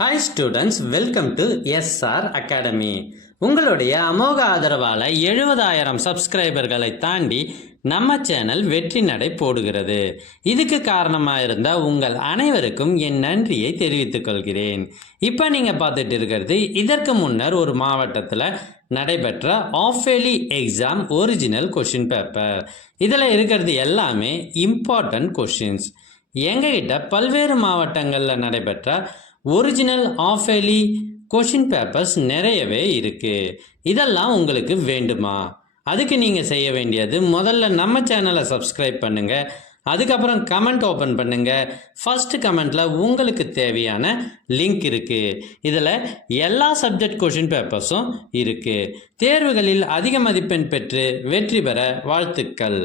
Hi students, welcome to SR academy. உங்களுடைய அமோக ஆதரவால் 70,000 சப்ஸ்கிரைபர்களை தாண்டி நம்ம சேனல் வெற்றி நடை போடுகிறது. இதுக்கு காரணமாக இருந்த உங்கள் அனைவருக்கும் என் நன்றியை தெரிவித்துக் கொள்கிறேன். இப்போ நீங்கள் பார்த்துட்டு இருக்கிறது இதற்கு முன்னர் ஒரு மாவட்டத்தில் நடைபெற்ற half yearly exam original question paper. இதில் இருக்கிறது எல்லாமே இம்பார்ட்டன்ட் கொஷின்ஸ். எங்ககிட்ட பல்வேறு மாவட்டங்களில் நடைபெற்ற ஒரிஜினல் ஆஃபேலி கொஷின் பேப்பர்ஸ் நிறையவே இருக்குது. இதெல்லாம் உங்களுக்கு வேண்டுமா? அதுக்கு நீங்கள் செய்ய வேண்டியது முதல்ல நம்ம சேனலை சப்ஸ்கிரைப் பண்ணுங்கள். அதுக்கப்புறம் கமெண்ட் ஓப்பன் பண்ணுங்கள். ஃபர்ஸ்ட் கமெண்ட்டில் உங்களுக்கு தேவையான லிங்க் இருக்குது. இதில் எல்லா சப்ஜெக்ட் கொஷின் பேப்பர்ஸும் இருக்குது. தேர்வுகளில் அதிக மதிப்பெண் பெற்று வெற்றி பெற வாழ்த்துக்கள்.